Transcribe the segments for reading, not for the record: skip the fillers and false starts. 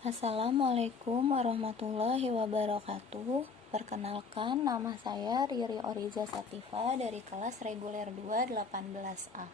Assalamualaikum warahmatullahi wabarakatuh. Perkenalkan, nama saya Riri Oriza Sativa dari kelas reguler 2 18A.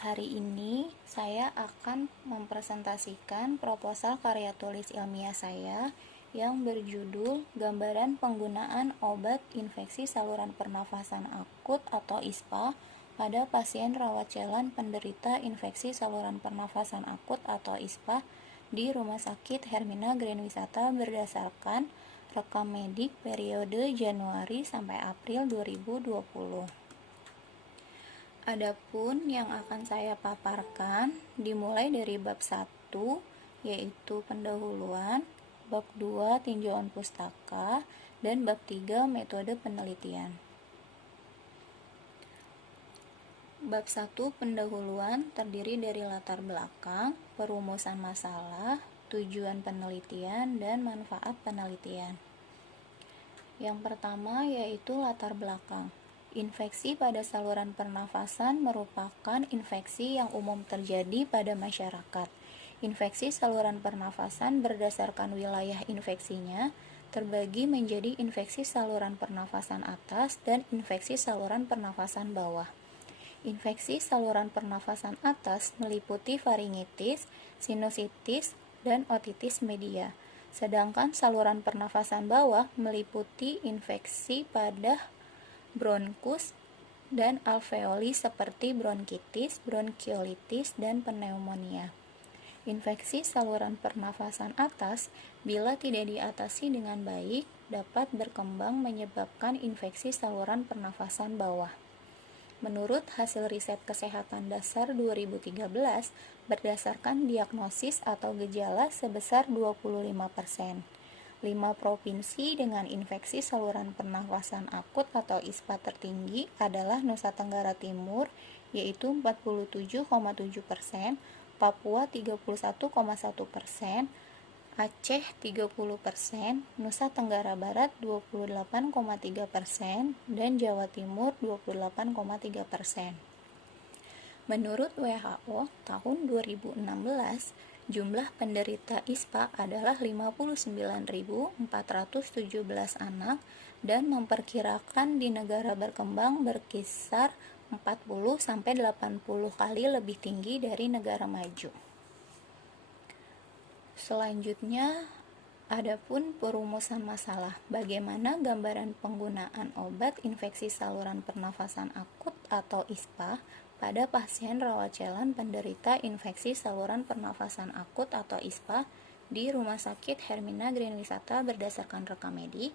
Hari ini saya akan mempresentasikan proposal karya tulis ilmiah saya yang berjudul Gambaran Penggunaan Obat Infeksi Saluran Pernafasan Akut atau ISPA pada pasien rawat jalan penderita infeksi saluran pernafasan akut atau ISPA di Rumah Sakit Hermina Grand Wisata berdasarkan rekam medik periode Januari sampai April 2020. Adapun yang akan saya paparkan dimulai dari bab 1 yaitu pendahuluan, bab 2 tinjauan pustaka, dan bab 3 metode penelitian. Bab 1 pendahuluan terdiri dari latar belakang, perumusan masalah, tujuan penelitian, dan manfaat penelitian. Yang pertama yaitu latar belakang. Infeksi pada saluran pernafasan merupakan infeksi yang umum terjadi pada masyarakat. Infeksi saluran pernafasan berdasarkan wilayah infeksinya terbagi menjadi infeksi saluran pernafasan atas dan infeksi saluran pernafasan bawah. Infeksi saluran pernafasan atas meliputi faringitis, sinusitis, dan otitis media. Sedangkan saluran pernafasan bawah meliputi infeksi pada bronkus dan alveoli seperti bronkitis, bronkiolitis, dan pneumonia. Infeksi saluran pernafasan atas bila tidak diatasi dengan baik dapat berkembang menyebabkan infeksi saluran pernafasan bawah. Menurut hasil riset kesehatan dasar 2013, berdasarkan diagnosis atau gejala sebesar 25%. 5 provinsi dengan infeksi saluran pernafasan akut atau ISPA tertinggi adalah Nusa Tenggara Timur, yaitu 47,7%, Papua 31,1%, Aceh 30%, Nusa Tenggara Barat 28,3%, dan Jawa Timur 28,3%. Menurut WHO, tahun 2016, jumlah penderita ISPA adalah 59.417 anak dan memperkirakan di negara berkembang berkisar 40-80 kali lebih tinggi dari negara maju. Selanjutnya, adapun perumusan masalah, bagaimana gambaran penggunaan obat infeksi saluran pernafasan akut atau ISPA pada pasien rawat jalan penderita infeksi saluran pernafasan akut atau ISPA di Rumah Sakit Hermina Grand Wisata berdasarkan rekam medik.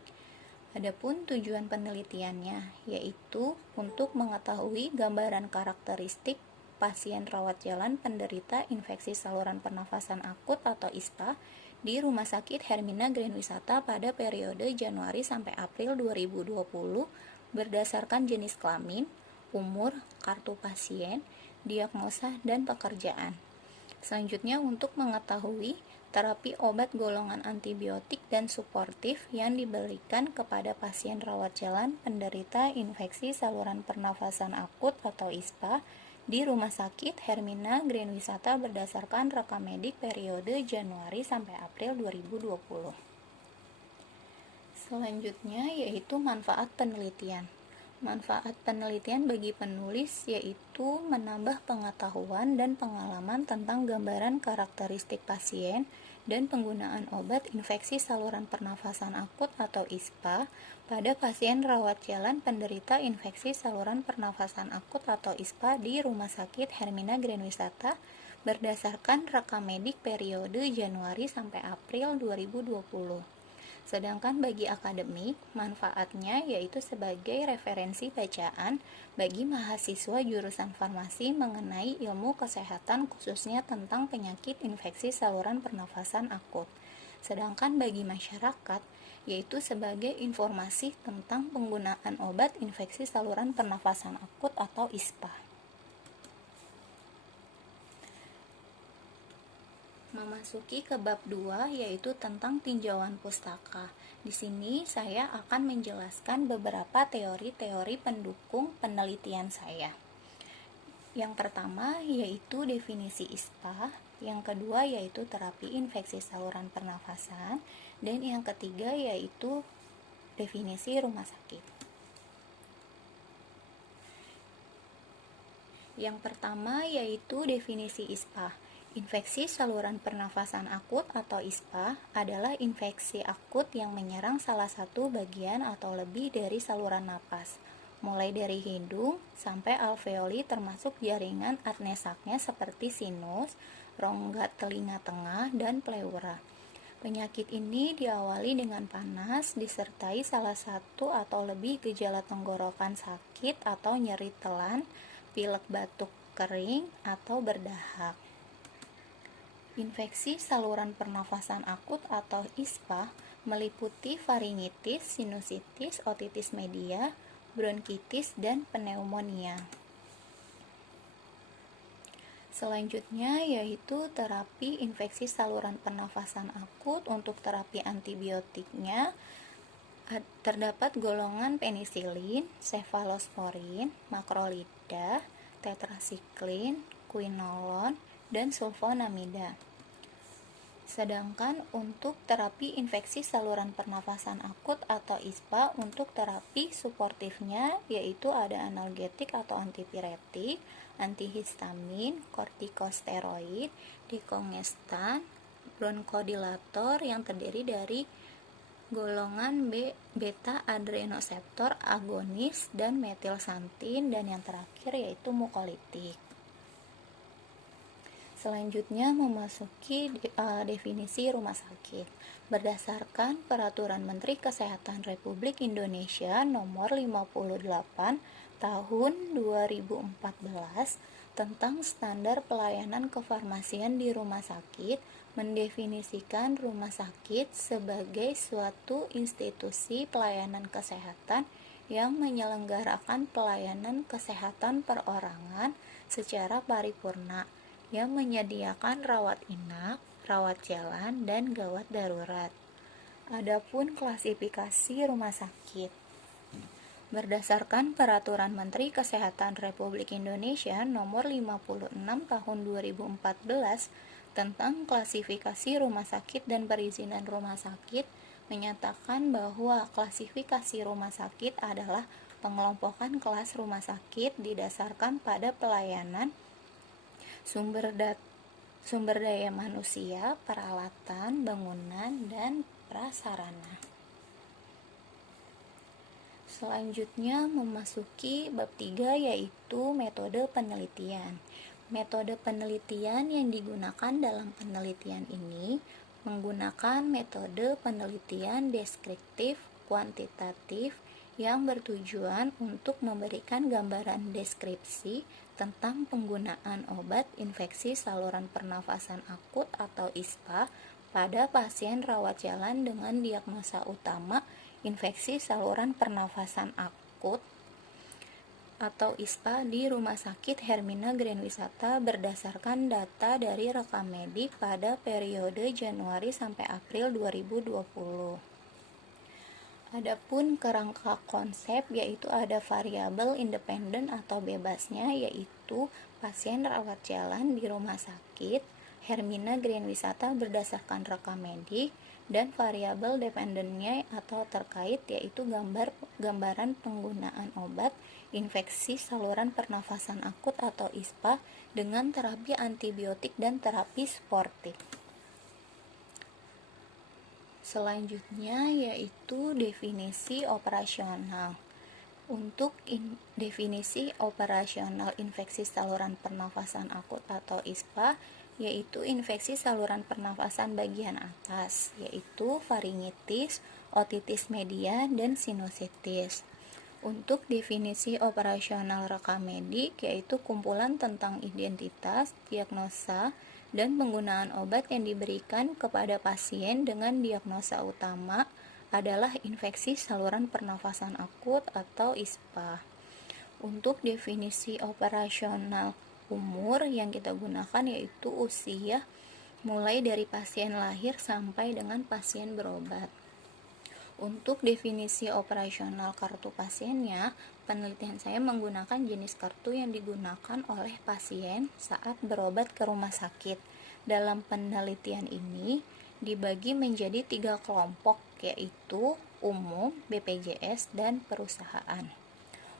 Adapun tujuan penelitiannya yaitu untuk mengetahui gambaran karakteristik pasien rawat jalan penderita infeksi saluran pernafasan akut atau ISPA di Rumah Sakit Hermina Grand Wisata pada periode Januari sampai April 2020 berdasarkan jenis kelamin, umur, kartu pasien, diagnosa, dan pekerjaan. Selanjutnya untuk mengetahui terapi obat golongan antibiotik dan suportif yang diberikan kepada pasien rawat jalan penderita infeksi saluran pernafasan akut atau ISPA di Rumah Sakit Hermina Grand Wisata berdasarkan rekam medik periode Januari sampai April 2020. Selanjutnya yaitu manfaat penelitian. Manfaat penelitian bagi penulis yaitu menambah pengetahuan dan pengalaman tentang gambaran karakteristik pasien dan penggunaan obat infeksi saluran pernafasan akut atau ISPA pada pasien rawat jalan penderita infeksi saluran pernafasan akut atau ISPA di Rumah Sakit Hermina Grand Wisata berdasarkan rekam medik periode Januari sampai April 2020. Sedangkan bagi akademik, manfaatnya yaitu sebagai referensi bacaan bagi mahasiswa jurusan farmasi mengenai ilmu kesehatan khususnya tentang penyakit infeksi saluran pernafasan akut. Sedangkan bagi masyarakat, yaitu sebagai informasi tentang penggunaan obat infeksi saluran pernafasan akut atau ISPA. Memasuki ke bab 2 yaitu tentang tinjauan pustaka. Di sini saya akan menjelaskan beberapa teori-teori pendukung penelitian saya. Yang pertama yaitu definisi ISPA, yang kedua yaitu terapi infeksi saluran pernafasan, dan yang ketiga yaitu definisi rumah sakit. Yang pertama yaitu definisi ISPA. Infeksi saluran pernafasan akut atau ISPA adalah infeksi akut yang menyerang salah satu bagian atau lebih dari saluran napas, mulai dari hidung sampai alveoli termasuk jaringan adnesaknya seperti sinus, rongga telinga tengah, dan pleura. Penyakit ini diawali dengan panas disertai salah satu atau lebih gejala tenggorokan sakit atau nyeri telan, pilek batuk kering, atau berdahak. Infeksi saluran pernafasan akut atau ISPA meliputi faringitis, sinusitis, otitis media, bronkitis, dan pneumonia. Selanjutnya yaitu terapi infeksi saluran pernafasan akut. Untuk terapi antibiotiknya terdapat golongan penisilin, cefalosporin, makrolida, tetrasiklin, quinolone, dan sulfonamida. Sedangkan untuk terapi infeksi saluran pernafasan akut atau ISPA, untuk terapi suportifnya yaitu ada analgetik atau antipiretik, antihistamin, kortikosteroid, dekongestan, bronkodilator yang terdiri dari golongan beta adrenoseptor agonis dan metilsantin, dan yang terakhir yaitu mukolitik. Selanjutnya memasuki definisi rumah sakit. Berdasarkan Peraturan Menteri Kesehatan Republik Indonesia Nomor 58 Tahun 2014 tentang standar pelayanan kefarmasian di rumah sakit, mendefinisikan rumah sakit sebagai suatu institusi pelayanan kesehatan yang menyelenggarakan pelayanan kesehatan perorangan secara paripurna, yang menyediakan rawat inap, rawat jalan, dan gawat darurat. Adapun klasifikasi rumah sakit, berdasarkan Peraturan Menteri Kesehatan Republik Indonesia Nomor 56 Tahun 2014 tentang klasifikasi rumah sakit dan perizinan rumah sakit, menyatakan bahwa klasifikasi rumah sakit adalah pengelompokan kelas rumah sakit didasarkan pada pelayanan, sumber daya manusia, peralatan, bangunan, dan prasarana. Selanjutnya memasuki bab 3 yaitu metode penelitian. Metode penelitian yang digunakan dalam penelitian ini menggunakan metode penelitian deskriptif kuantitatif yang bertujuan untuk memberikan gambaran deskripsi tentang penggunaan obat infeksi saluran pernafasan akut atau ISPA pada pasien rawat jalan dengan diagnosa utama infeksi saluran pernafasan akut atau ISPA di Rumah Sakit Hermina Grand Wisata berdasarkan data dari rekam medik pada periode Januari sampai April 2020. Adapun kerangka konsep yaitu ada variabel independen atau bebasnya, yaitu pasien rawat jalan di rumah sakit Hermina Grand Wisata berdasarkan rekam medik, dan variabel dependennya atau terkait yaitu gambaran penggunaan obat infeksi saluran pernafasan akut atau ISPA dengan terapi antibiotik dan terapi suportif. Selanjutnya yaitu definisi operasional. Untuk definisi operasional infeksi saluran pernafasan akut atau ISPA, yaitu infeksi saluran pernafasan bagian atas, yaitu faringitis, otitis media, dan sinusitis. Untuk definisi operasional rekam medik, yaitu kumpulan tentang identitas, diagnosa, dan penggunaan obat yang diberikan kepada pasien dengan diagnosa utama adalah infeksi saluran pernafasan akut atau ISPA. Untuk definisi operasional umur yang kita gunakan yaitu usia mulai dari pasien lahir sampai dengan pasien berobat. Untuk definisi operasional kartu pasiennya, penelitian saya menggunakan jenis kartu yang digunakan oleh pasien saat berobat ke rumah sakit. Dalam penelitian ini dibagi menjadi 3 kelompok, yaitu umum, BPJS, dan perusahaan.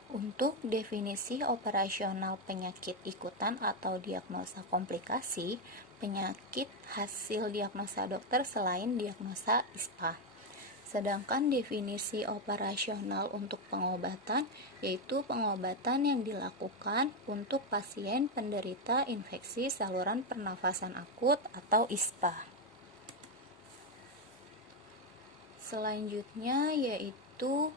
Untuk definisi operasional penyakit ikutan atau diagnosa komplikasi, penyakit hasil diagnosa dokter selain diagnosa ISPA. Sedangkan definisi operasional untuk pengobatan, yaitu pengobatan yang dilakukan untuk pasien penderita infeksi saluran pernafasan akut atau ISPA. Selanjutnya yaitu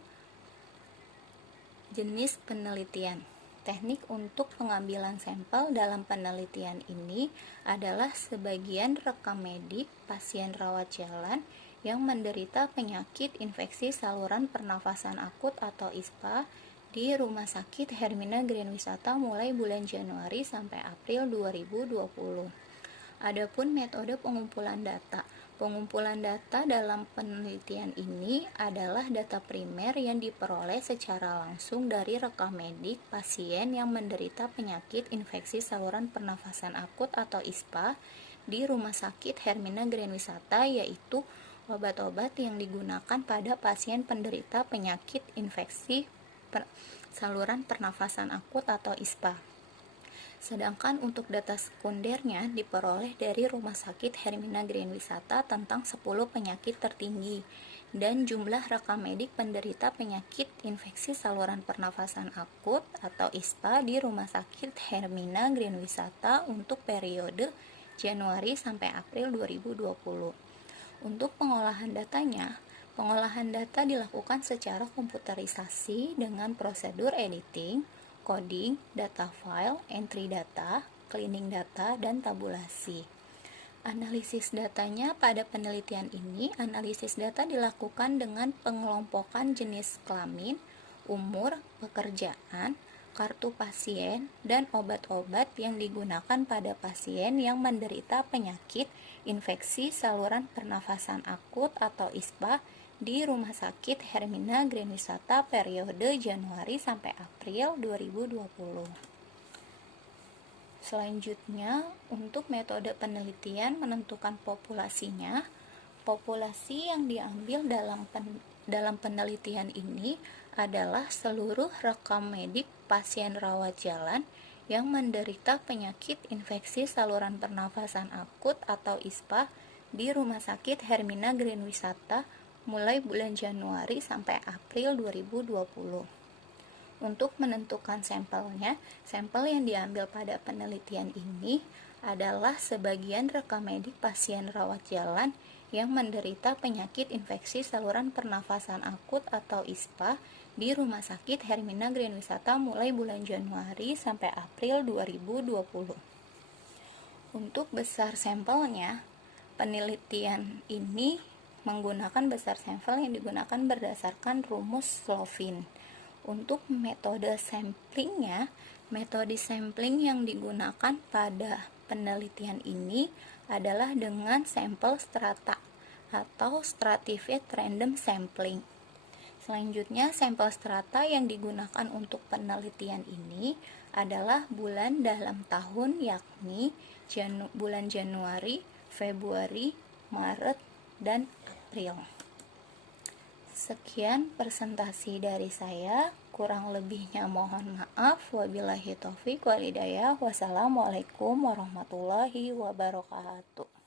jenis penelitian. Teknik untuk pengambilan sampel dalam penelitian ini adalah sebagian rekam medik pasien rawat jalan yang menderita penyakit infeksi saluran pernafasan akut atau ISPA di Rumah Sakit Hermina Grand Wisata mulai bulan Januari sampai April 2020. Adapun metode pengumpulan data. Pengumpulan data dalam penelitian ini adalah data primer yang diperoleh secara langsung dari rekam medik pasien yang menderita penyakit infeksi saluran pernafasan akut atau ISPA di Rumah Sakit Hermina Grand Wisata, yaitu obat-obat yang digunakan pada pasien penderita penyakit infeksi saluran pernafasan akut atau ISPA. Sedangkan untuk data sekundernya diperoleh dari Rumah Sakit Hermina Grand Wisata tentang 10 penyakit tertinggi dan jumlah rekam medik penderita penyakit infeksi saluran pernafasan akut atau ISPA di Rumah Sakit Hermina Grand Wisata untuk periode Januari sampai April 2020. Untuk pengolahan datanya, pengolahan data dilakukan secara komputerisasi dengan prosedur editing, coding, data file, entry data, cleaning data, dan tabulasi. Analisis datanya pada penelitian ini, analisis data dilakukan dengan pengelompokan jenis kelamin, umur, pekerjaan, kartu pasien, dan obat-obat yang digunakan pada pasien yang menderita penyakit infeksi saluran pernafasan akut atau ISPA di Rumah Sakit Hermina Grand Wisata periode Januari sampai April 2020. Selanjutnya, untuk metode penelitian menentukan populasinya, populasi yang diambil dalam penelitian ini adalah seluruh rekam medik pasien rawat jalan yang menderita penyakit infeksi saluran pernafasan akut atau ISPA di Rumah Sakit Hermina Grand Wisata mulai bulan Januari sampai April 2020. Untuk menentukan sampelnya, sampel yang diambil pada penelitian ini adalah sebagian rekam medik pasien rawat jalan yang menderita penyakit infeksi saluran pernafasan akut atau ISPA di Rumah Sakit Hermina Grand Wisata mulai bulan Januari sampai April 2020. Untuk besar sampelnya, penelitian ini menggunakan besar sampel yang digunakan berdasarkan rumus Slovin. Untuk metode samplingnya, metode sampling yang digunakan pada penelitian ini adalah dengan sampel strata atau stratified random sampling. Selanjutnya, sampel strata yang digunakan untuk penelitian ini adalah bulan dalam tahun, yakni bulan Januari, Februari, Maret, dan April. Sekian presentasi dari saya, kurang lebihnya mohon maaf. Wabillahi taufiq wal hidayah. Wassalamualaikum warahmatullahi wabarakatuh.